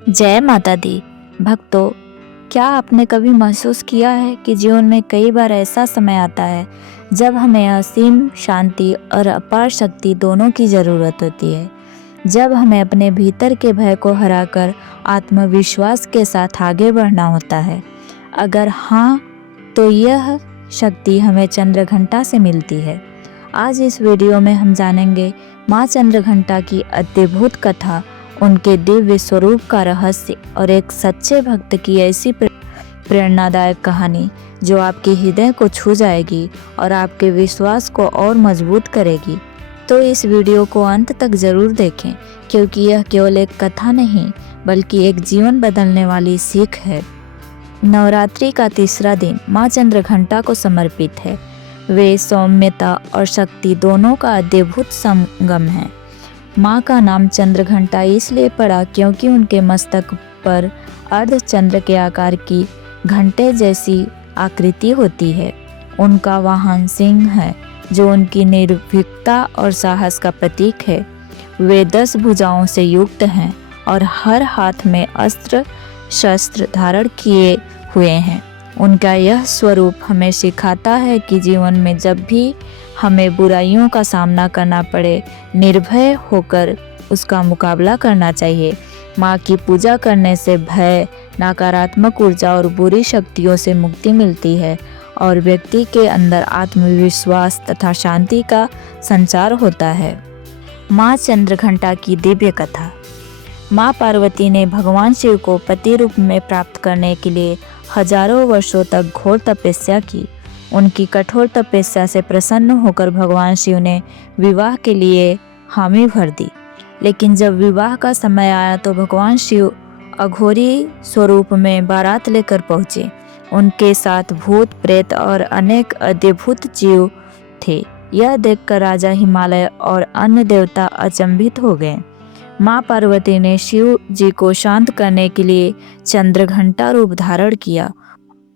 जय माता दी। भक्तों, क्या आपने कभी महसूस किया है कि जीवन में कई बार ऐसा समय आता है जब हमें असीम शांति और अपार शक्ति दोनों की ज़रूरत होती है। जब हमें अपने भीतर के भय को हराकर आत्मविश्वास के साथ आगे बढ़ना होता है। अगर हाँ, तो यह शक्ति हमें चंद्रघंटा से मिलती है। आज इस वीडियो में हम जानेंगे माँ चंद्रघंटा की अद्भुत कथा, उनके दिव्य स्वरूप का रहस्य और एक सच्चे भक्त की ऐसी प्रेरणादायक कहानी जो आपके हृदय को छू जाएगी और आपके विश्वास को और मजबूत करेगी। तो इस वीडियो को अंत तक ज़रूर देखें, क्योंकि यह केवल एक कथा नहीं बल्कि एक जीवन बदलने वाली सीख है। नवरात्रि का तीसरा दिन माँ चंद्रघंटा को समर्पित है। वे सौम्यता और शक्ति दोनों का अद्भुत संगम है। माँ का नाम चंद्रघंटा इसलिए पड़ा क्योंकि उनके मस्तक पर अर्धचंद्र के आकार की घंटे जैसी आकृति होती है। उनका वाहन सिंह है, जो उनकी निर्भीकता और साहस का प्रतीक है। वे 10 भुजाओं से युक्त हैं और हर हाथ में अस्त्र शस्त्र धारण किए हुए हैं। उनका यह स्वरूप हमें सिखाता है कि जीवन में जब भी हमें बुराइयों का सामना करना पड़े, निर्भय होकर उसका मुकाबला करना चाहिए। माँ की पूजा करने से भय, नकारात्मक ऊर्जा और बुरी शक्तियों से मुक्ति मिलती है और व्यक्ति के अंदर आत्मविश्वास तथा शांति का संचार होता है। माँ चंद्रघंटा की दिव्य कथा। माँ पार्वती ने भगवान शिव को पति रूप में प्राप्त करने के लिए हजारों वर्षों तक घोर तपस्या की। उनकी कठोर तपस्या से प्रसन्न होकर भगवान शिव ने विवाह के लिए हामी भर दी। लेकिन जब विवाह का समय आया तो भगवान शिव अघोरी स्वरूप में बारात लेकर पहुँचे। उनके साथ भूत प्रेत और अनेक अद्भुत जीव थे। यह देखकर राजा हिमालय और अन्य देवता अचंभित हो गए। माँ पार्वती ने शिव जी को शांत करने के लिए चंद्रघंटा रूप धारण किया।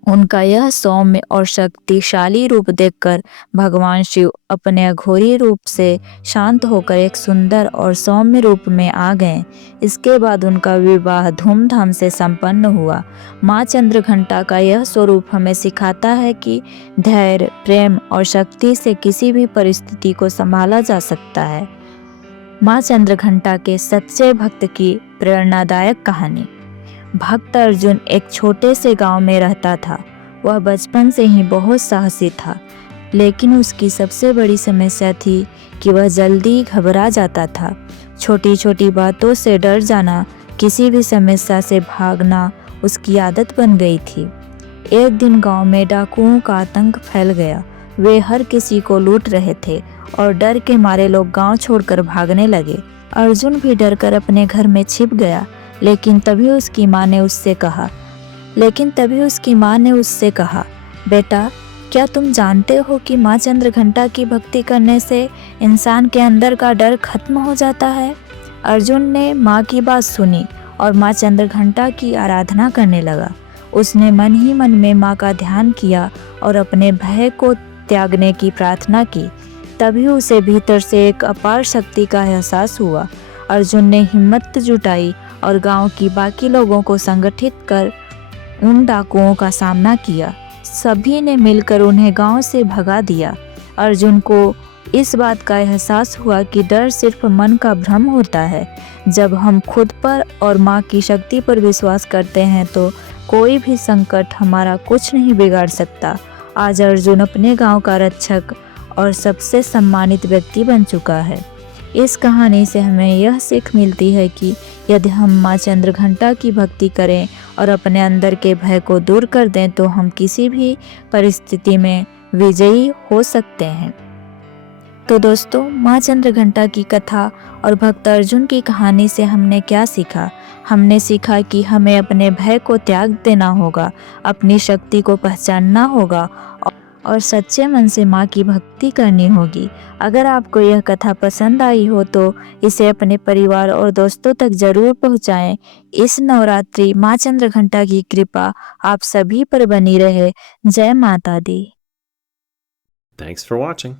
उनका यह सौम्य और शक्तिशाली रूप देखकर भगवान शिव अपने अघोरी रूप से शांत होकर एक सुंदर और सौम्य रूप में आ गए। इसके बाद उनका विवाह धूमधाम से संपन्न हुआ। माँ चंद्रघंटा का यह स्वरूप हमें सिखाता है कि धैर्य, प्रेम और शक्ति से किसी भी परिस्थिति को संभाला जा सकता है। माँ चंद्रघंटा के सच्चे भक्त की प्रेरणादायक कहानी। भक्त अर्जुन एक छोटे से गांव में रहता था। वह बचपन से ही बहुत साहसी था, लेकिन उसकी सबसे बड़ी समस्या थी कि वह जल्दी घबरा जाता था। छोटी छोटी बातों से डर जाना, किसी भी समस्या से भागना उसकी आदत बन गई थी। एक दिन गांव में डाकुओं का आतंक फैल गया। वे हर किसी को लूट रहे थे और डर के मारे लोग गांव छोड़कर भागने लगे। अर्जुन भी डरकर अपने घर में छिप गया। लेकिन तभी उसकी माँ ने उससे कहा, बेटा, क्या तुम जानते हो कि माँ चंद्रघंटा की भक्ति करने से इंसान के अंदर का डर खत्म हो जाता है। अर्जुन ने माँ की बात सुनी और माँ चंद्रघंटा की आराधना करने लगा। उसने मन ही मन में माँ का ध्यान किया और अपने भय को त्यागने की प्रार्थना की। तभी उसे भीतर से एक अपार शक्ति का एहसास हुआ। अर्जुन ने हिम्मत जुटाई और गांव की बाकी लोगों को संगठित कर उन डाकुओं का सामना किया। सभी ने मिलकर उन्हें गांव से भगा दिया। अर्जुन को इस बात का एहसास हुआ कि डर सिर्फ मन का भ्रम होता है। जब हम खुद पर और माँ की शक्ति पर विश्वास करते हैं तो कोई भी संकट हमारा कुछ नहीं बिगाड़ सकता। आज अर्जुन अपने गांव का रक्षक और सबसे सम्मानित व्यक्ति बन चुका है। इस कहानी से हमें यह सीख मिलती है कि यदि हम माँ चंद्रघंटा की भक्ति करें और अपने अंदर के भय को दूर कर दें तो हम किसी भी परिस्थिति में विजयी हो सकते हैं। तो दोस्तों, माँ चंद्रघंटा की कथा और भक्त अर्जुन की कहानी से हमने क्या सीखा? हमने सीखा कि हमें अपने भय को त्याग देना होगा, अपनी शक्ति को पहचानना होगा और सच्चे मन से माँ की भक्ति करनी होगी। अगर आपको यह कथा पसंद आई हो तो इसे अपने परिवार और दोस्तों तक जरूर पहुँचाएं। इस नवरात्रि माँ चंद्रघंटा की कृपा आप सभी पर बनी रहे। जय माता दी। Thanks for watching.